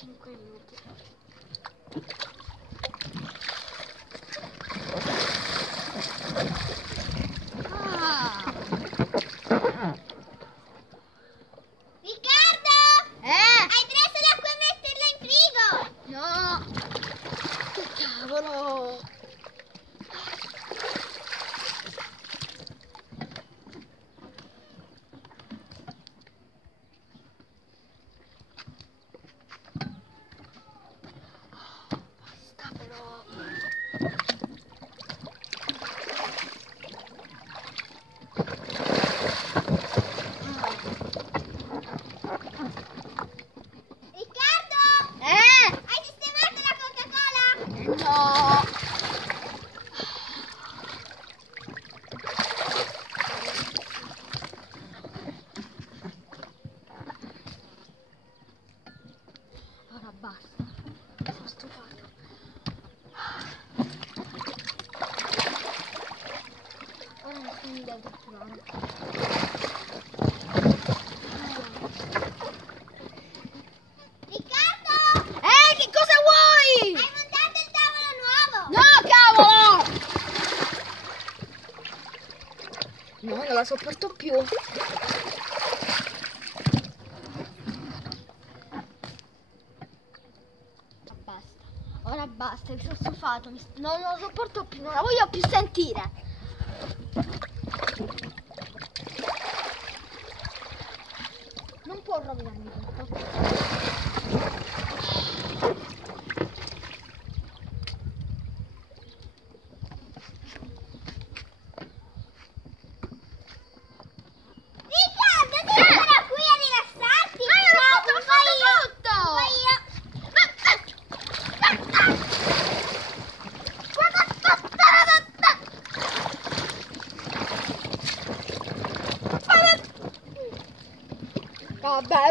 5 minuti. Riccardo! Hai preso l'acqua e metterla in frigo? No! Che cavolo! Basta però! Riccardo! Hai sistemato la Coca-Cola? No! Ora basta, sono stufato. Ora non mi devo attivare. Riccardo! Che cosa vuoi? Hai montato il tavolo nuovo? No, cavolo! No, non la sopporto più. Basta, ora basta, mi sono stufato, non lo sopporto più, non la voglio più sentire. Non può rovinarmi tutto. Riccardo, ti stare qui a rilassarti? Ma io l'ho fatto tutto! Poi io. Vabbè,